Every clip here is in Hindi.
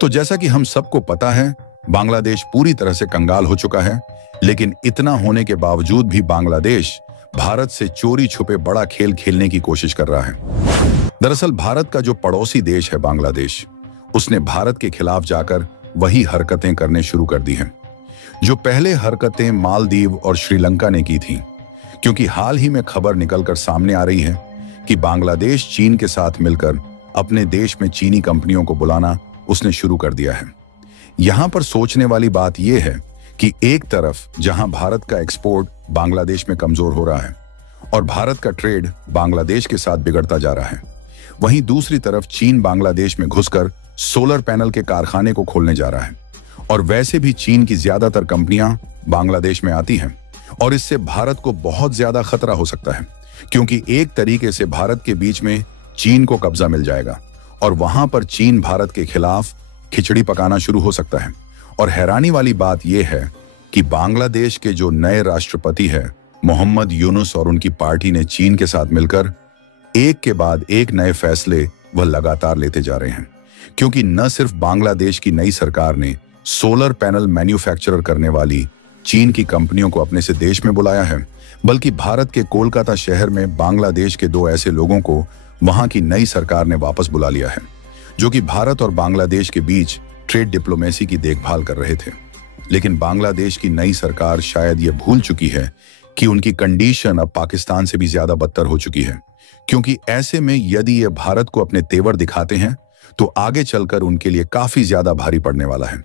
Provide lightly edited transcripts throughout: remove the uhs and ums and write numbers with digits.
तो जैसा कि हम सबको पता है, बांग्लादेश पूरी तरह से कंगाल हो चुका है, लेकिन इतना होने के बावजूद भी बांग्लादेश भारत से चोरी छुपे बड़ा खेल खेलने की कोशिश कर रहा है। दरअसल भारत का जो पड़ोसी देश है बांग्लादेश, उसने भारत के खिलाफ जाकर वही हरकतें करने शुरू कर दी हैं जो पहले हरकतें मालदीव और श्रीलंका ने की थीं, क्योंकि हाल ही में खबर निकलकर सामने आ रही है कि बांग्लादेश चीन के साथ मिलकर अपने देश में चीनी कंपनियों को बुलाना उसने शुरू कर दिया है। यहां पर सोचने वाली बात यह है कि एक तरफ जहां भारत का एक्सपोर्ट बांग्लादेश में कमजोर हो रहा है और भारत का ट्रेड बांग्लादेश के साथ बिगड़ता जा रहा है, वहीं दूसरी तरफ चीन बांग्लादेश में घुसकर सोलर पैनल के कारखाने को खोलने जा रहा है। और वैसे भी चीन की ज्यादातर कंपनियां बांग्लादेश में आती हैं और इससे भारत को बहुत ज्यादा खतरा हो सकता है, क्योंकि एक तरीके से भारत के बीच में चीन को कब्जा मिल जाएगा और वहां पर चीन भारत के खिलाफ खिचड़ी पकाना शुरू हो सकता है। और हैरानी वाली बात यह है कि बांग्लादेश के जो नए राष्ट्रपति हैं मोहम्मद यूनुस और उनकी पार्टी ने चीन के साथ मिलकर एक के बाद एक नए फैसले वह लगातार लेते जा रहे हैं, क्योंकि न सिर्फ बांग्लादेश की नई सरकार ने सोलर पैनल मैन्युफैक्चरर करने वाली चीन की कंपनियों को अपने से देश में बुलाया है, बल्कि भारत के कोलकाता शहर में बांग्लादेश के दो ऐसे लोगों को वहां की नई सरकार ने वापस बुला लिया है जो कि भारत और बांग्लादेश के बीच ट्रेड डिप्लोमेसी की देखभाल कर रहे थे। लेकिन बांग्लादेश की नई सरकार शायद ये भूल चुकी है कि उनकी कंडीशन अब पाकिस्तान से भी ज्यादा बदतर हो चुकी है, क्योंकि ऐसे में यदि ये भारत को अपने तेवर दिखाते हैं तो आगे चलकर उनके लिए काफी ज्यादा भारी पड़ने वाला है।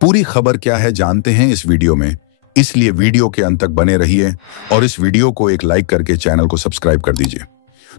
पूरी खबर क्या है जानते हैं इस वीडियो में, इसलिए वीडियो के अंत तक बने रहिए और इस वीडियो को एक लाइक करके चैनल को सब्सक्राइब कर दीजिए।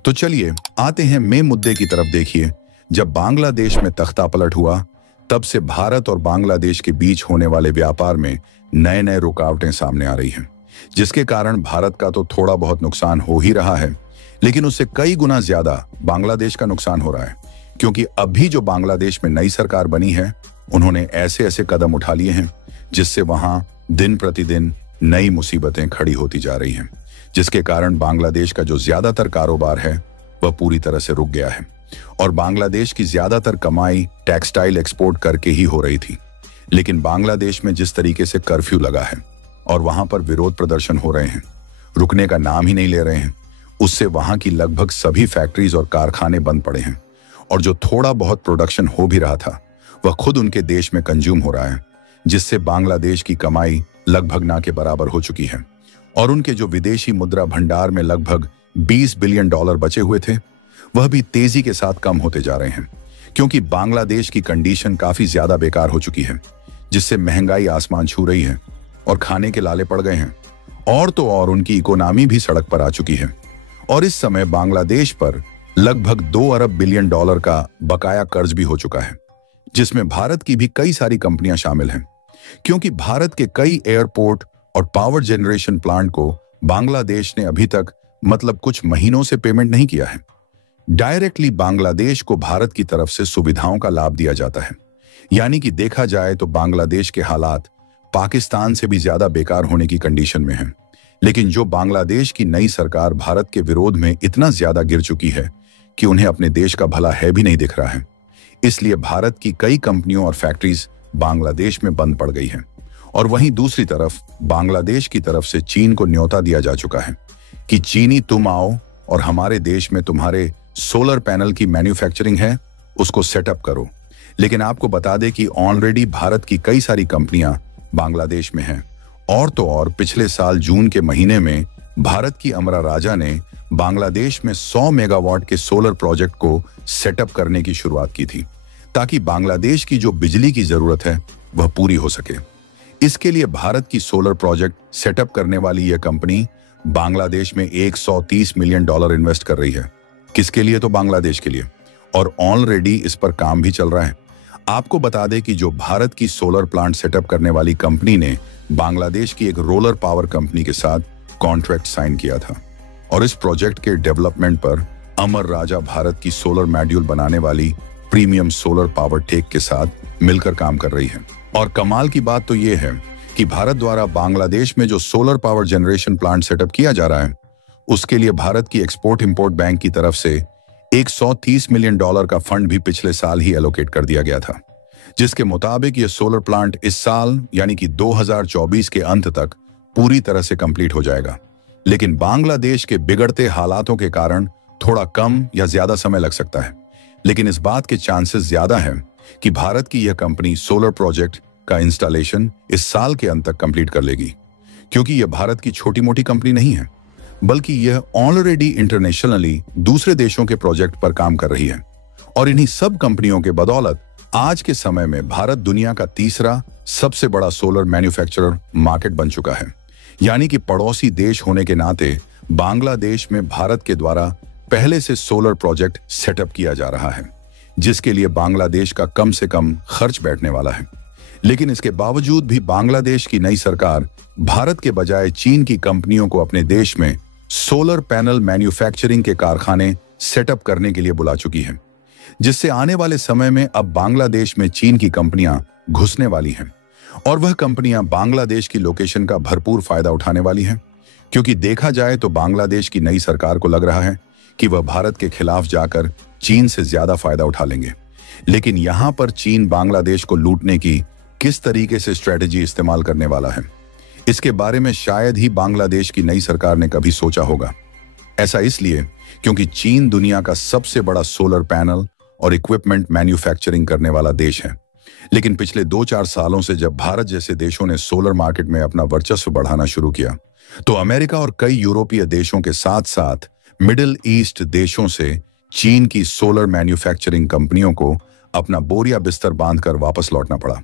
तो चलिए आते हैं मेन मुद्दे की तरफ। देखिए, जब बांग्लादेश में तख्ता पलट हुआ तब से भारत और बांग्लादेश के बीच होने वाले व्यापार में नए नए रुकावटें सामने आ रही हैं, जिसके कारण भारत का तो थोड़ा बहुत नुकसान हो ही रहा है, लेकिन उससे कई गुना ज्यादा बांग्लादेश का नुकसान हो रहा है, क्योंकि अभी जो बांग्लादेश में नई सरकार बनी है उन्होंने ऐसे ऐसे कदम उठा लिए हैं जिससे वहां दिन प्रतिदिन नई मुसीबतें खड़ी होती जा रही हैं, जिसके कारण बांग्लादेश का जो ज्यादातर कारोबार है वह पूरी तरह से रुक गया है। और बांग्लादेश की ज्यादातर कमाई टेक्सटाइल एक्सपोर्ट करके ही हो रही थी, लेकिन बांग्लादेश में जिस तरीके से कर्फ्यू लगा है और वहां पर विरोध प्रदर्शन हो रहे हैं, रुकने का नाम ही नहीं ले रहे हैं, उससे वहां की लगभग सभी फैक्ट्रीज और कारखाने बंद पड़े हैं और जो थोड़ा बहुत प्रोडक्शन हो भी रहा था वह खुद उनके देश में कंज्यूम हो रहा है, जिससे बांग्लादेश की कमाई लगभग ना के बराबर हो चुकी है। और उनके जो विदेशी मुद्रा भंडार में लगभग 20 बिलियन डॉलर बचे हुए थे वह भी तेजी के साथ कम होते जा रहे हैं, क्योंकि बांग्लादेश की कंडीशन काफी ज्यादा बेकार हो चुकी है, जिससे महंगाई आसमान छू रही है और खाने के लाले पड़ गए हैं। और तो और उनकी इकोनॉमी भी सड़क पर आ चुकी है और इस समय बांग्लादेश पर लगभग 2 अरब बिलियन डॉलर का बकाया कर्ज भी हो चुका है, जिसमें भारत की भी कई सारी कंपनियां शामिल हैं, क्योंकि भारत के कई एयरपोर्ट और पावर जनरेशन प्लांट को बांग्लादेश ने अभी तक मतलब कुछ महीनों से पेमेंट नहीं किया है। डायरेक्टली बांग्लादेश को भारत की तरफ से सुविधाओं का लाभ दिया जाता है, यानी कि देखा जाए तो बांग्लादेश के हालात पाकिस्तान से भी ज्यादा बेकार होने की कंडीशन में हैं। लेकिन जो बांग्लादेश की नई सरकार भारत के विरोध में इतना ज्यादा गिर चुकी है कि उन्हें अपने देश का भला है भी नहीं दिख रहा है, इसलिए भारत की कई कंपनियों और फैक्ट्रीज बांग्लादेश में बंद पड़ गई हैं। और वहीं दूसरी तरफ बांग्लादेश की तरफ से चीन को न्योता दिया जा चुका है कि चीनी तुम आओ और हमारे देश में तुम्हारे सोलर पैनल की मैन्युफैक्चरिंग है उसको सेटअप करो। लेकिन आपको बता दें कि ऑलरेडी भारत की कई सारी कंपनियां बांग्लादेश में हैं। और तो और पिछले साल जून के महीने में भारत की अमरा राजा ने बांग्लादेश में 100 मेगावाट के सोलर प्रोजेक्ट को सेटअप करने की शुरुआत की थी, ताकि बांग्लादेश की जो बिजली की जरूरत है वह पूरी हो सके। इसके लिए भारत की सोलर प्रोजेक्ट सेटअप करने वाली यह कंपनी बांग्लादेश में 130 मिलियन डॉलर इन्वेस्ट कर रही है। किसके लिए? तो बांग्लादेश के लिए। और ऑलरेडी इस पर काम भी चल रहा है। आपको बता दें कि जो भारत की सोलर प्लांट सेटअप करने वाली कंपनी ने बांग्लादेश की एक रोलर पावर कंपनी के साथ कॉन्ट्रैक्ट साइन किया था और इस प्रोजेक्ट के डेवलपमेंट पर अमर राजा भारत की सोलर मॉड्यूल बनाने वाली प्रीमियम सोलर पावर टेक के साथ मिलकर काम कर रही है। और कमाल की बात तो यह है कि भारत द्वारा बांग्लादेश में जो solar power generation plant setup किया जा रहा है उसके लिए भारत की एक्सपोर्ट इंपोर्ट बैंक की तरफ से $130 मिलियन का फंड भी पिछले साल ही एलोकेट कर दिया गया था, जिसके मुताबिक यह सोलर प्लांट इस साल यानी कि 2024 के अंत तक पूरी तरह से कंप्लीट हो जाएगा। लेकिन बांग्लादेश के बिगड़ते हालातों के कारण थोड़ा कम या ज्यादा समय लग सकता है। लेकिन इस बात के चांसेस ज्यादा हैं कि भारत की यह कंपनी सोलर प्रोजेक्ट का इंस्टॉलेशन इस साल के अंत तक कंप्लीट कर लेगी, क्योंकि यह भारत की छोटी मोटी कंपनी नहीं है, बल्कि यह ऑलरेडी इंटरनेशनली दूसरे देशों के प्रोजेक्ट पर काम कर रही है। और इन्हीं सब कंपनियों के बदौलत आज के समय में भारत दुनिया का तीसरा सबसे बड़ा सोलर मैन्युफैक्चरर मार्केट बन चुका है। यानी कि पड़ोसी देश होने के नाते बांग्लादेश में भारत के द्वारा पहले से सोलर प्रोजेक्ट सेटअप किया जा रहा है, जिसके लिए बांग्लादेश का कम से कम खर्च बैठने वाला है। लेकिन इसके बावजूद भी बांग्लादेश की नई सरकार भारत के बजाय चीन की कंपनियों को अपने देश में सोलर पैनल मैन्युफैक्चरिंग के कारखाने सेटअप करने के लिए बुला चुकी है, जिससे आने वाले समय में अब बांग्लादेश में चीन की कंपनियां घुसने वाली हैं। और वह कंपनियां बांग्लादेश की लोकेशन का भरपूर फायदा उठाने वाली हैं, क्योंकि देखा जाए तो बांग्लादेश की नई सरकार को लग रहा है कि वह भारत के खिलाफ जाकर चीन से ज्यादा फायदा उठा लेंगे। लेकिन यहां पर चीन बांग्लादेश को लूटने की किस तरीके से स्ट्रेटेजी इस्तेमाल करने वाला है, इसके बारे में शायद ही बांग्लादेश की नई सरकार ने कभी सोचा होगा। ऐसा इसलिए क्योंकि चीन दुनिया का सबसे बड़ा सोलर पैनल और इक्विपमेंट मैन्युफैक्चरिंग करने वाला देश है। लेकिन पिछले 2-4 सालों से जब भारत जैसे देशों ने सोलर मार्केट में अपना वर्चस्व बढ़ाना शुरू किया, तो अमेरिका और कई यूरोपीय देशों के साथ साथ मिडिल ईस्ट देशों से चीन की सोलर मैन्युफैक्चरिंग कंपनियों को अपना बोरिया बिस्तर बांधकर वापस लौटना पड़ा,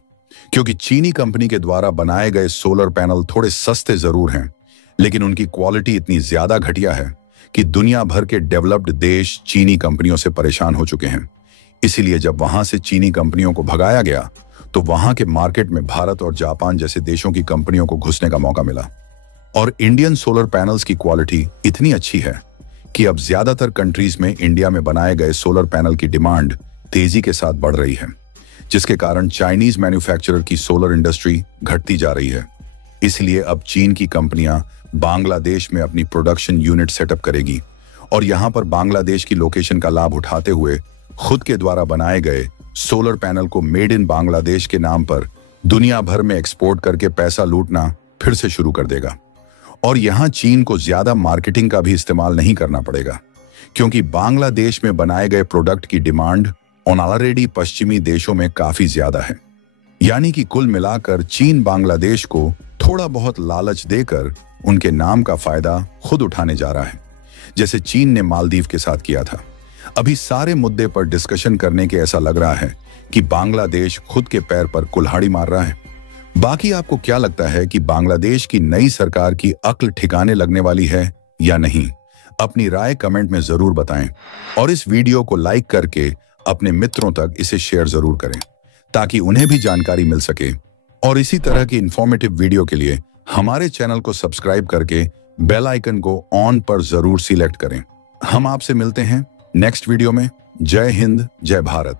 क्योंकि चीनी कंपनी के द्वारा बनाए गए सोलर पैनल थोड़े सस्ते जरूर हैं, लेकिन उनकी क्वालिटी इतनी ज्यादा घटिया है कि दुनिया भर के डेवलप्ड देश चीनी कंपनियों से परेशान हो चुके हैं। इसीलिए जब वहां से चीनी कंपनियों को भगाया गया, तो वहां के मार्केट में भारत और जापान जैसे देशों की कंपनियों को घुसने का मौका मिला। और इंडियन सोलर पैनल्स की क्वालिटी इतनी अच्छी है कि अब ज्यादातर कंट्रीज में इंडिया में बनाए गए सोलर पैनल की डिमांड तेजी के साथ बढ़ रही है, जिसके कारण चाइनीज मैन्युफैक्चरर की सोलर इंडस्ट्री घटती जा रही है। इसलिए अब चीन की कंपनियां बांग्लादेश में अपनी प्रोडक्शन यूनिट सेटअप करेगी और यहां पर बांग्लादेश की लोकेशन का लाभ उठाते हुए खुद के द्वारा बनाए गए सोलर पैनल को मेड इन बांग्लादेश के नाम पर दुनिया भर में एक्सपोर्ट करके पैसा लूटना फिर से शुरू कर देगा। और यहां चीन को ज्यादा मार्केटिंग का भी इस्तेमाल नहीं करना पड़ेगा, क्योंकि बांग्लादेश में बनाए गए प्रोडक्ट की डिमांड ऑलरेडी पश्चिमी देशों में काफी ज्यादा है। यानी कि कुल मिलाकर चीन बांग्लादेश को थोड़ा बहुत लालच देकर उनके नाम का फायदा खुद उठाने जा रहा है, जैसे चीन ने मालदीव के साथ किया था। अभी सारे मुद्दे पर डिस्कशन करने के ऐसा लग रहा है कि बांग्लादेश खुद के पैर पर कुल्हाड़ी मार रहा है। बाकी आपको क्या लगता है कि बांग्लादेश की नई सरकार की अक्ल ठिकाने लगने वाली है या नहीं? अपनी राय कमेंट में जरूर बताएं और इस वीडियो को लाइक करके अपने मित्रों तक इसे शेयर जरूर करें, ताकि उन्हें भी जानकारी मिल सके। और इसी तरह की इंफॉर्मेटिव वीडियो के लिए हमारे चैनल को सब्सक्राइब करके बेल आइकन को ऑन पर जरूर सिलेक्ट करें। हम आपसे मिलते हैं नेक्स्ट वीडियो में। जय हिंद, जय भारत।